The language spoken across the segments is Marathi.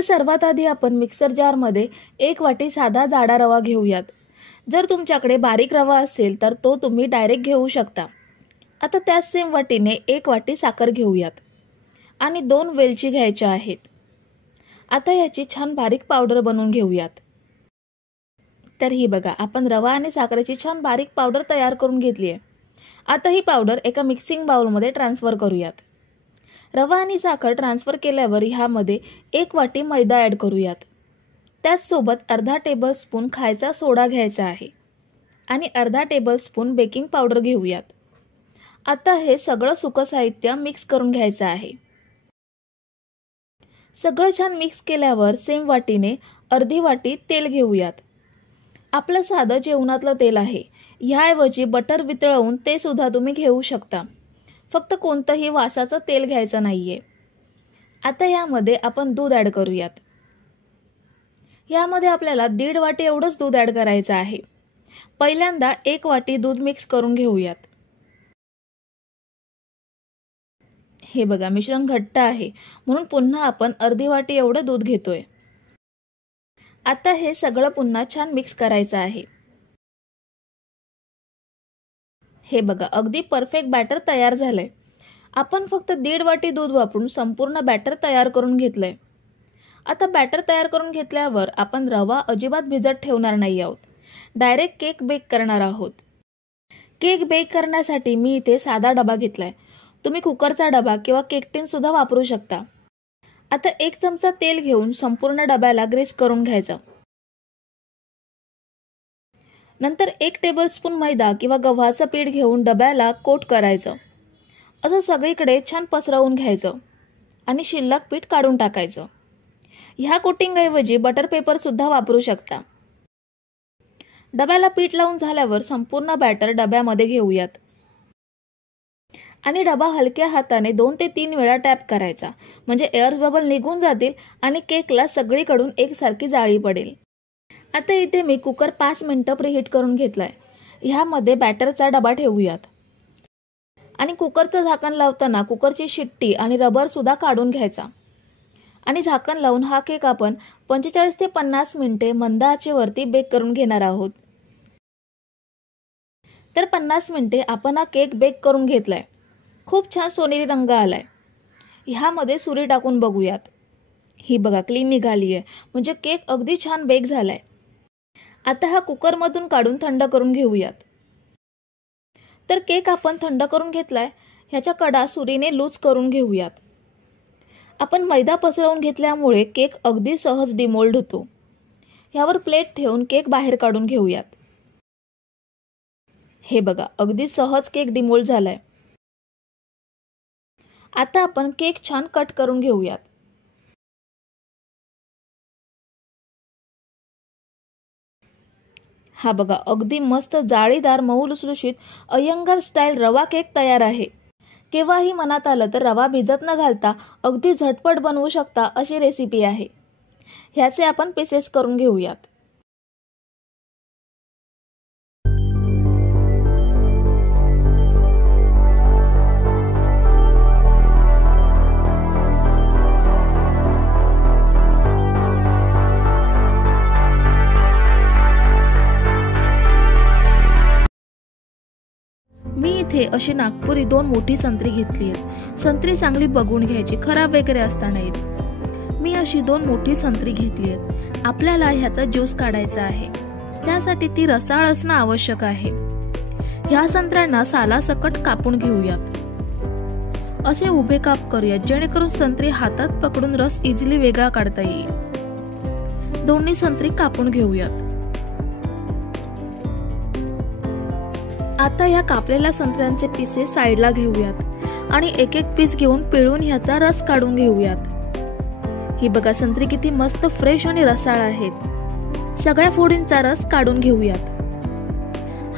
तर सर्वात आधी आपण मिक्सर जारमध्ये 1 वाटी साधा जाडा रवा घेऊयात। जर तुमच्याकडे बारीक रवा असेल तर तो तुम्ही डायरेक्ट घेऊ शकता। आता त्याच सेम वाटीने 1 वाटी साखर घेऊयात आणि 2 वेलची घ्यायच्या आहेत। आता याची छान बारीक पावडर बनवून घेऊयात। तर ही बघा, आपण रवा आणि साखरेची छान बारीक पावडर तयार करून घेतली आहे। आता ही पावडर एका मिक्सिंग बाउलमध्ये ट्रान्सफर करूयात। रवा आणि साखर ट्रान्सफर केल्यावर ह्यामध्ये 1 वाटी मैदा ॲड करूयात। त्याचसोबत अर्धा टेबलस्पून खायचा सोडा घ्यायचा आहे आणि अर्धा टेबलस्पून बेकिंग पावडर घेऊयात। आता हे सगळं सुकं साहित्य मिक्स करून घ्यायचं आहे। सगळं छान मिक्स केल्यावर सेम वाटीने अर्धी वाटी तेल घेऊयात। आपलं साधं जेवणातलं तेल आहे, ह्याऐवजी बटर वितळवून ते सुद्धा तुम्ही घेऊ शकता। फक्त कोणतंही वासाचं तेल घ्यायचं नाहीये। आता यामध्ये आपण दूध ॲड करूयात। यामध्ये आपल्याला 1.5 वाटी एवढंच दूध ॲड करायचं आहे। पहिल्यांदा 1 वाटी दूध मिक्स करून घेऊयात। हे बघा, मिश्रण घट्ट आहे म्हणून पुन्हा आपण अर्धी वाटी एवढं दूध घेतोय। आता हे सगळं पुन्हा छान मिक्स करायचं आहे। हे बघा, अगदी परफेक्ट बॅटर तयार झालंय। आपण फक्त 1.5 वाटी दूध वापरून संपूर्ण बॅटर तयार करून घेतलंय। आता बॅटर तयार करून घेतल्यावर आपण रवा अजिबात भिजत ठेवणार नाही आहोत, डायरेक्ट केक बेक करणार आहोत। केक बेक करण्यासाठी मी इथे साधा डबा घेतलाय, तुम्ही कुकरचा डबा किंवा केक टिन सुद्धा वापरू शकता। आता 1 चमचा तेल घेऊन संपूर्ण डब्याला ग्रीस करून घ्यायचं। नंतर 1 टेबलस्पून मैदा किंवा गव्हाचं पीठ घेऊन डब्याला कोट करायचं। असं सगळीकडे छान पसरवून घ्यायचं आणि शिल्लक पीठ काढून टाकायचं। ह्या कोटिंग ऐवजी बटर पेपर सुद्धा वापरू शकता। डब्याला पीठ लावून झाल्यावर संपूर्ण बॅटर डब्यामध्ये घेऊयात आणि डबा हलक्या हाताने 2 ते 3 वेळा टॅप करायचा, म्हणजे एअर बबल निघून जातील आणि केकला सगळीकडून एकसारखी जाळी पडेल। आता इथे मी कुकर 5 मिनिटं प्रीहीट करून घेतलाय। ह्यामध्ये बॅटरचा डबा ठेवूयात आणि कुकरचं झाकण लावताना कुकरची शिट्टी आणि रबर सुद्धा काढून घ्यायचा आणि झाकण लावून हा केक आपण 45 ते 50 मिनिटे मंद आचेवरती बेक करून घेणार आहोत। तर 50 मिनिटे आपण हा केक बेक करून घेतलाय। खूप छान सोनेरी रंग आलाय। ह्यामध्ये सुरी टाकून बघूयात। ही बघा, क्लीन निघाली आहे, म्हणजे केक अगदी छान बेक झालाय। आता हा कुकरमधून काढून थंड करून घेऊयात। तर केक आपण थंड करून घेतलाय, ह्याच्या कडा सुरीने लूज करून घेऊयात। आपण मैदा पसरवून घेतल्यामुळे केक अगदी सहज डिमोल्ड होतो। ह्यावर प्लेट ठेवून केक बाहेर काढून घेऊयात। हे बघा, अगदी सहज केक डिमोल्ड झालाय। आता आपण केक छान कट करून घेऊयात। हा बघा, अगदी मस्त जाळीदार मऊ लुसलुशीत अय्यंगार स्टाईल रवा केक तयार आहे। केव्हाही मनात आलं तर रवा भिजत न घालता अगदी झटपट बनवू शकता अशी रेसिपी आहे। ह्याचे आपण पीसेस करून घेऊयात। मी इथे अशी नागपुरी 2 मोठी संत्री घेतली आहे। संत्री चांगली बघून घ्यायची, खराब वगैरे असता नाहीत। मी अशी 2 मोठी संत्री घेतली आहेत। आपल्याला ह्याचा ज्यूस काढायचा आहे, त्यासाठी ती रसाळ असणं आवश्यक आहे। ह्या संत्र्यांना सालासकट कापून घेऊयात। असे उभे काप करूयात जेणेकरून संत्री हातात पकडून रस इझिली वेगळा काढता येईल। दोन्ही संत्री कापून घेऊयात। आता या कापलेल्या संत्र्यांचे पीसेस साईडला घेऊयात आणि एक एक पीस घेऊन पिळून ह्याचा रस काढून घेऊयात। ही बघा, संत्री किती मस्त फ्रेश आणि रसाळ आहेत। सगळ्या फोडींचा रस काढून घेऊयात।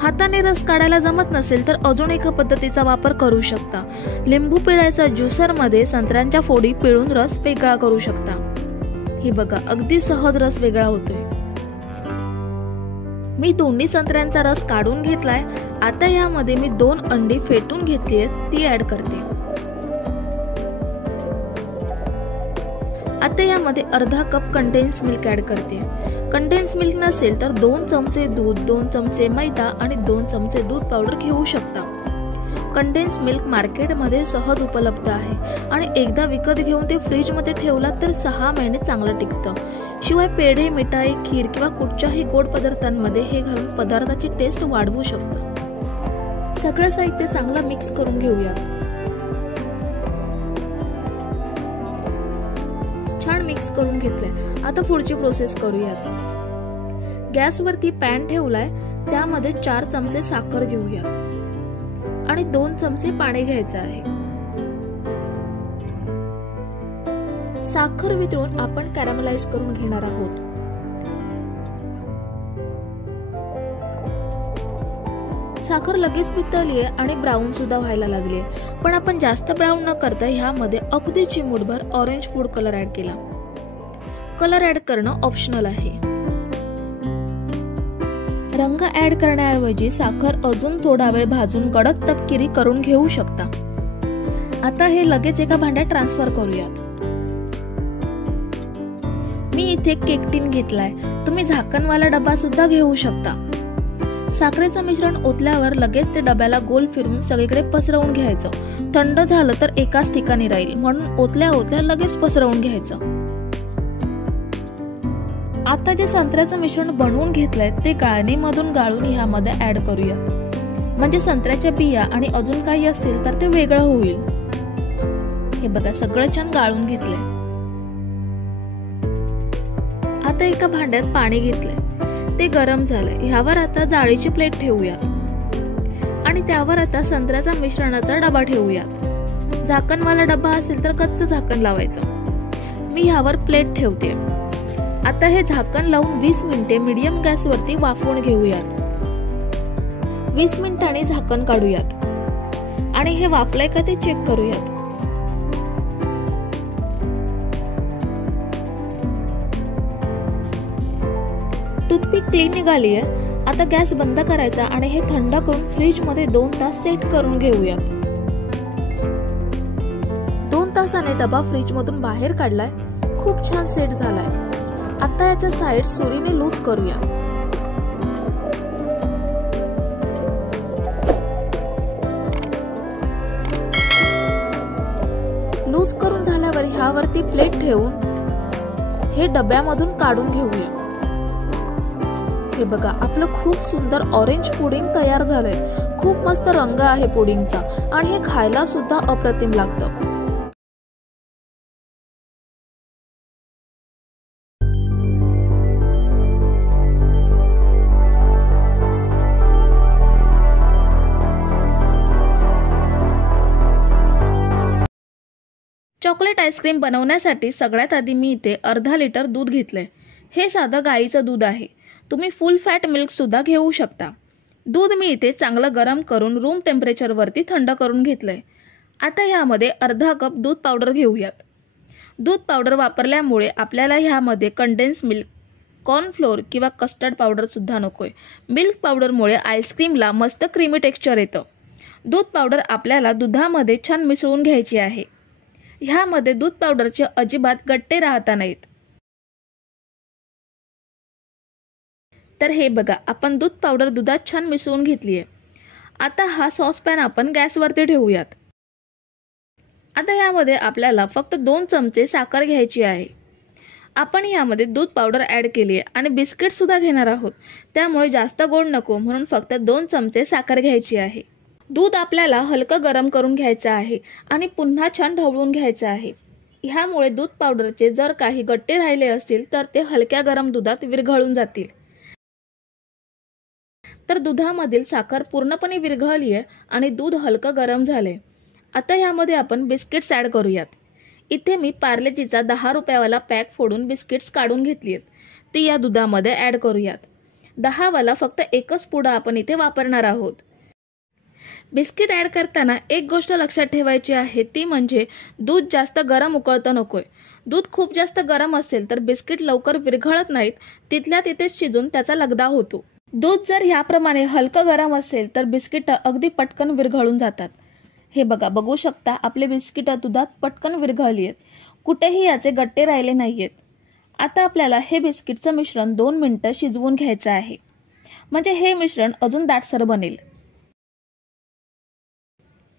हाताने रस काढायला जमत नसेल तर अजून एका पद्धतीचा वापर करू शकता। लिंबू पिळायचा ज्युसर मध्ये संत्र्यांच्या फोडी पिळून रस वेगळा करू शकता। ही बघा, अगदी सहज रस वेगळा होतोय। मी दोन्ही संत्र्यांचा रस काढून घेतलाय। आता यामध्ये मी 2 अंडी फेटून घेतली आहेत, ती ऍड करते। आता यामध्ये अर्धा कप कंडेन्स मिल्क ऍड करते। कंडेन्स मिल्क नसेल तर 2 चमचे दूध, 2 चमचे मैदा आणि 2 चमचे दूध पावडर घेऊ शकता। कंडेन्स मिल्क मार्केटमध्ये सहज उपलब्ध आहे आणि एकदा विकत घेऊन ते फ्रीजमध्ये ठेवलात तर 6 महिने चांगलं टिकतं। शिवाय पेढे, मिठाई, खीर किंवा कुठच्याही गोड पदार्थांमध्ये हे घालून पदार्थाची टेस्ट वाढवू शकता। सगळं साहित्य चांगलं मिक्स करून घेऊया। छान मिक्स करून घेतले। आता पुढची प्रोसेस करूयात। गॅसवरती पॅन ठेवलाय, त्यामध्ये 4 चमचे साखर घेऊया आणि 2 चमचे पाणी घ्यायचं आहे। साखर वितळून आपण कॅरमलाइज करून घेणार आहोत। साखर लगेच वितळली आहे आणि ब्राऊन सुद्धा व्हायला लागली आहे, पण आपण जास्त ब्राऊन न करता ह्यामध्ये अगदी चिमूटभर ऑरेंज फूड कलर ऍड केला। कलर ऍड करणं ऑप्शनल आहे। रंग ऍड करण्याऐवजी साखर अजून थोडा वेळ भाजून गडद तपकिरी करून घेऊ शकता। आता हे लगेच एका भांड्यात ट्रान्सफर करूयात। मी इथे केक टिन घेतलाय, तुम्ही झाकणवाला डबा सुद्धा घेऊ शकता। साखरेचं मिश्रण ओतल्यावर लगेच ते डब्याला गोल फिरून सगळीकडे पसरवून घ्यायचं। थंड झालं तर एकाच ठिकाणी राहील, म्हणून ओतल्या ओतल्या लगेच पसरवून घ्यायचं। आता जे संत्र्याचं मिश्रण बनवून घेतलंय ते गाळणीमधून गाळून ह्यामध्ये ऍड करूयात, म्हणजे संत्र्याच्या बिया आणि अजून काही असेल तर ते वेगळं होईल। हे बघा, सगळं छान गाळून घेतलंय। आता एका भांड्यात पाणी घेतलंय, ते गरम झालंय। ह्यावर आता जाळीची प्लेट ठेवूया आणि त्यावर आता संत्र्याचा मिश्रणाचा डबा ठेवूया। झाकणवाला डबा असेल तर कच्चं झाकण लावायचं। मी ह्यावर प्लेट ठेवते। आता हे झाकण लावून 20 मिनिटे मीडियम गॅसवरती वाफवून घेऊयात। 20 मिनिटांनी झाकण काढूयात आणि हे वाफलंय का ते चेक करूयात। टूथपिक क्लीन निघाली आहे। आता गॅस बंद करायचा आणि हे थंड करून फ्रीज मध्ये 2 तास सेट करून घेऊयात। 2 तासाने डबा फ्रीज मधून बाहेर काढलाय, खूप छान सेट झालाय। आता याच्या साइड सुरीने लूज करूया। लूज करून झाल्यावर ह्यावरती प्लेट ठेवून हे डब्यामधून काढून घेऊया। हे बघा, आपलं खूप सुंदर ऑरेंज पुडिंग तयार झालंय। खूप मस्त रंग आहे पुडिंगचा आणि हे खायला सुद्धा अप्रतिम लागतं। चॉकलेट आईस्क्रीम बनवण्यासाठी सगळ्यात आधी मी इथे अर्धा लिटर दूध घेतलंय। हे साधं गाईचं दूध आहे, तुम्ही फुल फॅट मिल्क सुद्धा घेऊ शकता। दूध मी इथे चांगलं गरम करून रूम टेम्परेचर वरती थंड करून घेतलंय। आता ह्यामध्ये अर्धा कप दूध पावडर घेऊयात। दूध पावडर वापरल्यामुळे आपल्याला ह्यामध्ये कंडेन्स मिल्क, कॉर्नफ्लोअर किंवा कस्टर्ड पावडर सुद्धा नकोय। मिल्क पावडरमुळे आईस्क्रीमला मस्त क्रीमी टेक्स्चर येतं। दूध पावडर आपल्याला दुधामध्ये छान मिसळून घ्यायची आहे। ह्यामध्ये दूध पावडरचे अजिबात गट्टे राहता नाहीत। तर हे बघा, आपण दूध पावडर दुधात छान मिसळून घेतली आहे। आता हा सॉसपॅन आपण गॅसवरती ठेवूयात। आता यामध्ये आपल्याला फक्त 2 चमचे साखर घ्यायची आहे। आपण यामध्ये दूध पावडर ऍड केली आहे आणि बिस्किट सुद्धा घेणार आहोत, त्यामुळे जास्त गोड नको, म्हणून फक्त 2 चमचे साखर घ्यायची आहे। दूध आपल्याला हलकं गरम करून घ्यायचं आहे आणि पुन्हा छान ढवळून घ्यायचं आहे। ह्यामुळे दूध पावडरचे जर काही गट्टे राहिले असतील तर ते हलक्या गरम दुधात विरघळून जातील। तर दुधामधील साखर पूर्णपणे विरघळली आहे आणि दूध हलकं गरम झाले। आता यामध्ये आपण बिस्किट्स ऍड करूयात। इथे मी पार्लेजीचा 10 रुपयावाला पॅक फोडून बिस्किट्स काढून घेतली आहेत, ती या दुधामध्ये ऍड करूयात। 10 वाला फक्त एकच पुडा आपण इथे वापरणार आहोत। बिस्किट ऍड करताना एक गोष्ट लक्षात ठेवायची आहे, ती म्हणजे दूध जास्त गरम उकळतं नकोय। दूध खूप जास्त गरम असेल तर बिस्किट लवकर विरघळत नाहीत, तिथल्या तिथेच शिजून त्याचा लगदा होतो। दूध जर ह्याप्रमाणे हलकं गरम असेल तर बिस्किट अगदी पटकन विरघळून जातात। हे बघा, बघू शकता आपले बिस्किट दुधात पटकन विरघळली आहेत। कुठेही याचे गट्टे राहिले नाहीयेत. आता आपल्याला हे बिस्किटचं मिश्रण 2 मिनिटं शिजवून घ्यायचं आहे, म्हणजे हे मिश्रण अजून दाटसर बनेल.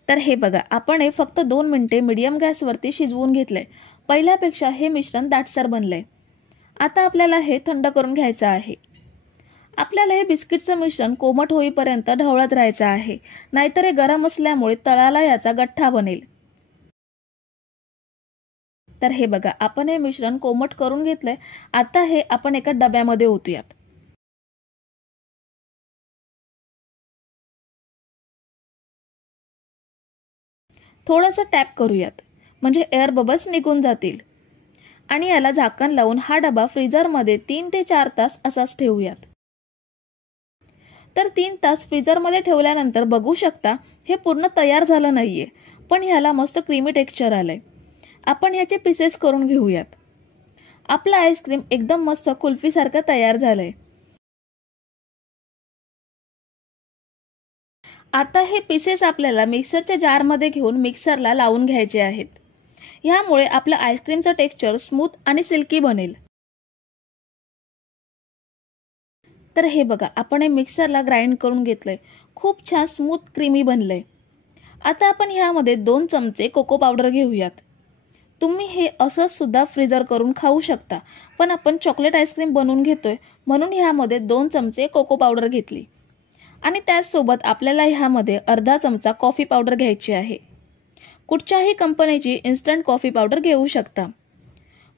तर हे बघा, आपण हे फक्त 2 मिनिटे मीडियम गॅसवरती शिजवून घेतलंय. पहिल्यापेक्षा हे मिश्रण दाटसर बनलंय. आता आपल्याला हे थंड करून घ्यायचं आहे. आपल्याला हे बिस्किटचं मिश्रण कोमट होईपर्यंत ढवळत राहायचं आहे, नाहीतर हे गरम असल्यामुळे तळाला याचा गठ्ठा बनेल. तर हे बघा, आपण हे मिश्रण कोमट करून घेतलंय. आता हे आपण एका डब्यामध्ये ओतूयात. थोडंसं टॅप करूयात, म्हणजे एअर बबल्स निघून जातील. आणि याला झाकण लावून हा डबा फ्रीजरमध्ये 3 ते 4 तास असाच ठेवूयात. तर 3 तास फ्रीजरमध्ये ठेवल्यानंतर बघू शकता हे पूर्ण तयार झालं नाहीये, पण ह्याला मस्त क्रीमी टेक्स्चर आलंय. आपण ह्याचे पीसेस करून घेऊयात. आपलं आईस्क्रीम एकदम मस्त कुल्फीसारखं तयार झालंय. आता हे पीसेस आपल्याला मिक्सरच्या जारमध्ये घेऊन मिक्सरला लावून घ्यायचे आहेत. ह्यामुळे आपलं आईस्क्रीमचं टेक्स्चर स्मूथ आणि सिल्की बनेल. तर हे बघा, आपण हे मिक्सरला ग्राइंड करून घेतलंय. खूप छान स्मूथ क्रीमी बनलंय. आता आपण ह्यामध्ये 2 चमचे कोको पावडर घेऊयात. तुम्ही हे असं सुद्धा फ्रीजर करून खाऊ शकता, पण आपण चॉकलेट आईस्क्रीम बनवून घेतोय म्हणून ह्यामध्ये 2 चमचे कोको पावडर घेतली. आणि त्याचसोबत आपल्याला ह्यामध्ये अर्धा चमचा कॉफी पावडर घ्यायची आहे. कुठच्याही कंपनीची इन्स्टंट कॉफी पावडर घेऊ शकता.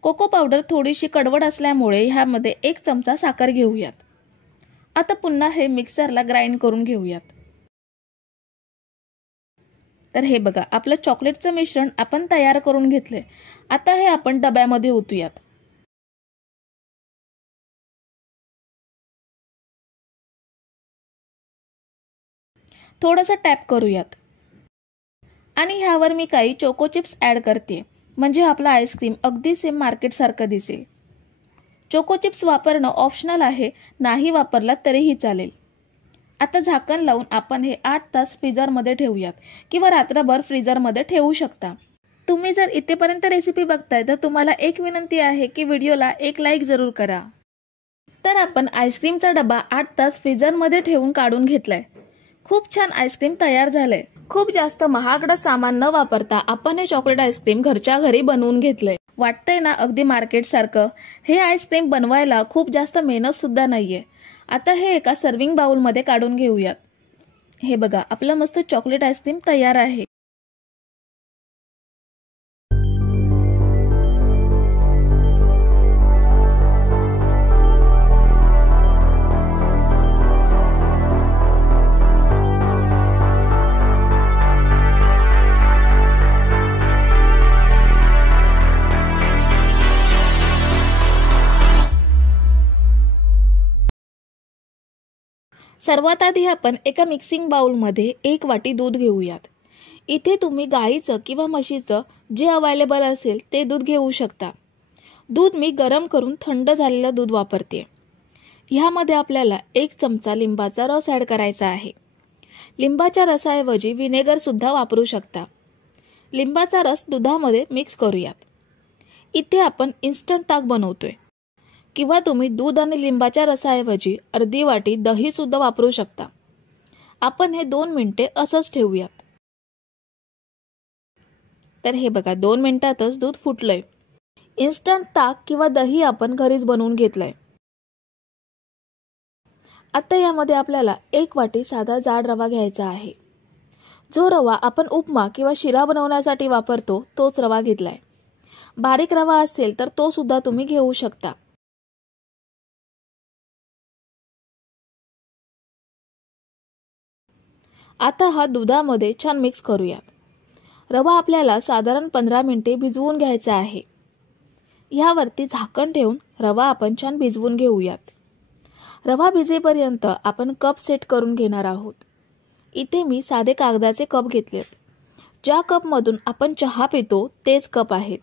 कोको पावडर थोडीशी कडवट असल्यामुळे ह्यामध्ये 1 चमचा साखर घेऊयात. आता पुन्हा हे मिक्सरला ग्राइंड करून घेऊयात. तर हे बघा, आपलं चॉकलेटचं मिश्रण आपण तयार करून घेतलंय. आता हे आपण डब्यामध्ये ओतूयात. थोडंसं टॅप करूयात. आणि ह्यावर मी काही चोको चिप्स ॲड करते, म्हणजे आपलं आईस्क्रीम अगदी सेम मार्केटसारखं दिसेल. चोको चिप्स वापरणं ऑप्शनल आहे, नाही वापरला तरीही चालेल. आता झाकण लावून आपण हे 8 तास फ्रीजरमध्ये ठेवूयात, किंवा रात्रभर फ्रीजरमध्ये ठेवू शकता. तुम्ही जर इथेपर्यंत रेसिपी बघताय तर तुम्हाला एक विनंती आहे की व्हिडिओला एक लाईक जरूर करा. तर आपण आईस्क्रीमचा डबा 8 तास फ्रीजरमध्ये ठेवून काढून घेतलाय. खूप छान आईस्क्रीम तयार झालंय. खूप जास्त महागडं सामान न वापरता आपण हे चॉकलेट आईस्क्रीम घरच्या घरी बनवून घेतलंय. वाटतंय ना अगदी मार्केट सारखं. हे आईस्क्रीम बनवायला खूप जास्त मेहनत सुद्धा नाहीये. आता हे एका सर्विंग बाउलमध्ये काढून घेऊयात. हे बघा, आपलं मस्त चॉकलेट आईस्क्रीम तयार आहे. सर्वात आधी आपण एका मिक्सिंग बाउलमध्ये 1 वाटी दूध घेऊयात. इथे तुम्ही गाईचं किंवा म्हशीचं जे अवेलेबल असेल ते दूध घेऊ शकता. दूध मी गरम करून थंड झालेलं दूध वापरते. ह्यामध्ये आपल्याला 1 चमचा लिंबाचा रस ॲड करायचा आहे. लिंबाच्या रसाऐवजी व्हिनेगर सुद्धा वापरू शकता. लिंबाचा रस दुधामध्ये मिक्स करूयात. इथे आपण इन्स्टंट ताक बनवतोय, किंवा तुम्ही दूध आणि लिंबाच्या रसाऐवजी अर्धी वाटी दही सुद्धा वापरू शकता. आपण हे 2 मिनिटे असंच ठेवूयात. तर हे बघा, 2 मिनिटातच दूध फुटलंय. इन्स्टंट ताक किंवा दही आपण घरीच बनवून घेतलंय. आता यामध्ये आपल्याला 1 वाटी साधा जाड रवा घ्यायचा आहे. जो रवा आपण उपमा किंवा शिरा बनवण्यासाठी वापरतो तोच रवा घेतलाय. बारीक रवा असेल तर तो सुद्धा तुम्ही घेऊ शकता. आता हा दुधामध्ये छान मिक्स करूयात. रवा आपल्याला साधारण 15 मिनिटे भिजवून घ्यायचा आहे. ह्यावरती झाकण ठेवून रवा आपण छान भिजवून घेऊयात. रवा भिजेपर्यंत आपण कप सेट करून घेणार आहोत. इथे मी साधे कागदाचे कप घेतलेत. ज्या कपमधून आपण चहा पितो तेच कप आहेत.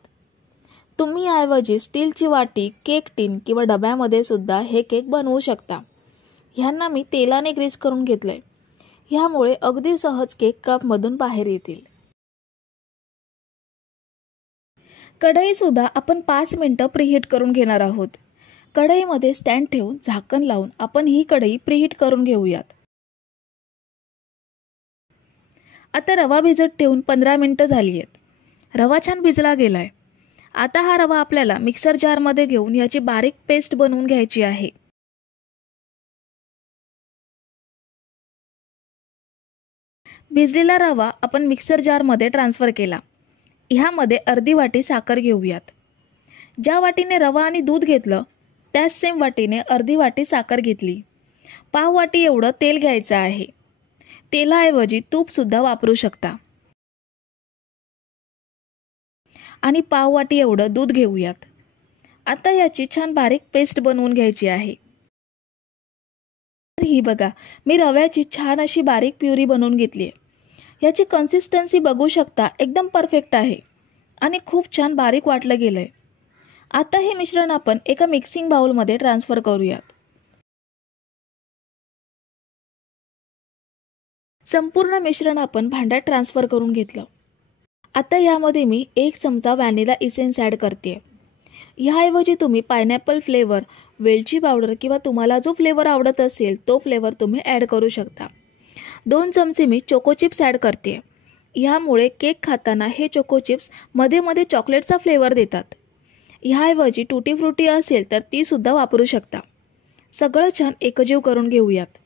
तुम्ही याऐवजी स्टीलची वाटी, केक टीन किंवा डब्यामध्ये सुद्धा हे केक बनवू शकता. ह्यांना मी तेलाने ग्रीस करून घेतलंय. ह्यामुळे अगदी सहज केक कपमधून बाहेर येतील. कढईसुद्धा आपण 5 मिनिटं प्रीहीट करून घेणार आहोत. कढईमध्ये स्टँड ठेवून झाकण लावून आपण ही कढई प्रीहीट करून घेऊयात. आता रवा भिजत ठेवून 15 मिनिटं झाली आहेत. रवा छान भिजला गेलाय. आता हा रवा आपल्याला मिक्सर जारमध्ये घेऊन याची बारीक पेस्ट बनवून घ्यायची आहे. भिजलेला रवा आपण मिक्सर जारमध्ये ट्रान्सफर केला. ह्यामध्ये अर्धी वाटी साखर घेऊयात. ज्या वाटीने रवा आणि दूध घेतलं त्याच सेम वाटीने अर्धी वाटी साखर घेतली. पाव वाटी एवढं तेल घ्यायचं आहे. तेलाऐवजी तूपसुद्धा वापरू शकता. आणि पाव वाटी एवढं दूध घेऊयात. आता याची छान बारीक पेस्ट बनवून घ्यायची आहे. ही बघा, मी रव्याची छान अशी बारीक प्युरी बनवून घेतली आहे. याची कन्सिस्टन्सी बघू शकता, एकदम परफेक्ट आहे आणि खूप छान बारीक वाटलं गेलंय. आता हे मिश्रण आपण एका मिक्सिंग बाउलमध्ये ट्रान्सफर करूयात. संपूर्ण मिश्रण आपण भांड्यात ट्रान्सफर करून घेतलं. आता यामध्ये मी 1 चमचा व्हॅनिला इसेन्स ॲड करते. ह्याऐवजी तुम्ही पायनॅपल फ्लेवर, वेलची पावडर किंवा तुम्हाला जो फ्लेवर आवडत असेल तो फ्लेवर तुम्ही ॲड करू शकता. 2 चमचे मी चोको चिप्स ॲड करते. ह्यामुळे केक खाताना हे चोको चिप्स मध्ये मध्ये चॉकलेटचा फ्लेवर देतात. ह्याऐवजी टुटी फ्रुटी असेल तर ती सुद्धा वापरू शकता. सगळं छान एकजीव करून घेऊयात.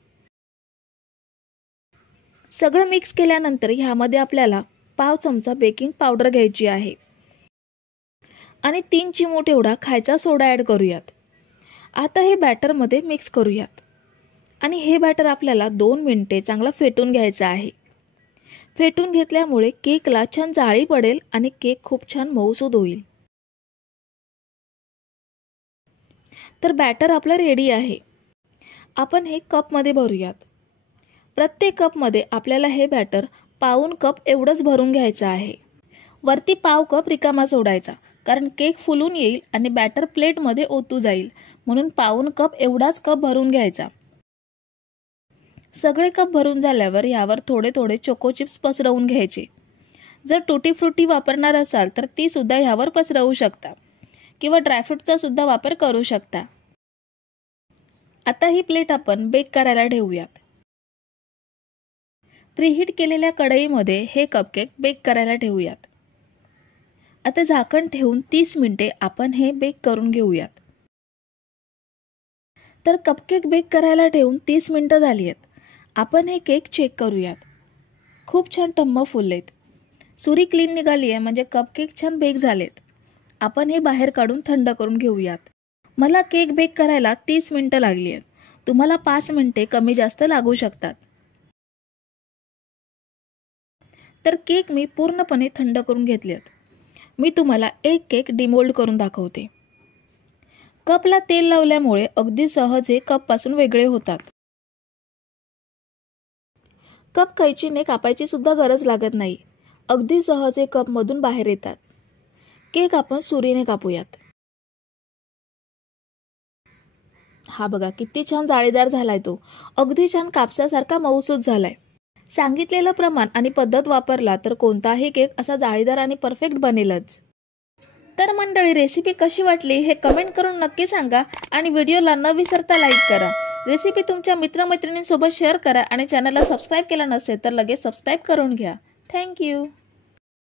सगळं मिक्स केल्यानंतर ह्यामध्ये आपल्याला पाव चमचा बेकिंग पावडर घ्यायची आहे आणि 3 चिमूट एवढा खायचा सोडा ॲड करूयात. आता हे बॅटरमध्ये मिक्स करूयात आणि हे बॅटर आपल्याला 2 मिनिटे चांगलं फेटून घ्यायचं आहे. फेटून घेतल्यामुळे केकला छान जाळी पडेल आणि केक खूप छान मऊसूद होईल. तर बॅटर आपलं रेडी आहे. आपण हे कपमध्ये भरूयात. प्रत्येक कपमध्ये आपल्याला हे बॅटर पाऊण कप एवढंच भरून घ्यायचं आहे. वरती पाव कप रिकामा सोडायचा, कारण केक फुलून येईल आणि बॅटर प्लेटमध्ये ओतू जाईल, म्हणून पाऊण कप एवढाच कप भरून घ्यायचा. सगळे कप भरून झाल्यावर यावर थोडे थोडे चोको चिप्स पसरवून घ्यायचे. जर टुटी फ्रुटी वापरणार असाल तर ती सुद्धा ह्यावर पसरवू शकता किंवा ड्रायफ्रूटचा सुद्धा वापर करू शकता. आता ही प्लेट आपण बेक करायला ठेवूयात. प्रीहीट केलेल्या कढईमध्ये हे कपकेक बेक करायला ठेवूयात. आता झाकण ठेवून 30 मिनिटे आपण हे बेक करून घेऊयात. तर कपकेक बेक करायला ठेवून 30 मिनिटं झाली आहेत. आपण हे केक चेक करूयात. खूप छान टम्म फुललेत. सुरी क्लीन निघाली आहे, म्हणजे कपकेक छान बेक झालेत. आपण हे बाहेर काढून थंड करून घेऊयात. मला केक बेक करायला 30 मिनिटं लागली आहेत. तुम्हाला 5 मिनिटे कमी जास्त लागू शकतात. तर केक मी पूर्णपणे थंड करून घेतलेत. मी तुम्हाला एक केक डिमोल्ड करून दाखवते. कपला तेल लावल्यामुळे अगदी सहज हे कपपासून वेगळे होतात. कप कैचीने कापायची सुद्धा गरज लागत नाही. अगदी सहज हे कपमधून बाहेर येतात. केक आपण सुरीने कापूयात. हा बघा किती छान जाळीदार झालाय तो. अगदी छान कापसासारखा मऊसूद झालाय. सांगितलेलं प्रमाण आणि पद्धत वापरला तर कोणताही केक असा जाळीदार आणि परफेक्ट बनेलच. तर मंडळी, रेसिपी कशी वाटली हे कमेंट करून नक्की सांगा आणि व्हिडिओला न विसरता लाईक करा. रेसिपी तुमच्या मित्रमैत्रिणींसोबत शेअर करा आणि चॅनलला सबस्क्राईब केलं नसेल तर लगेच सबस्क्राईब करून घ्या. थँक्यू.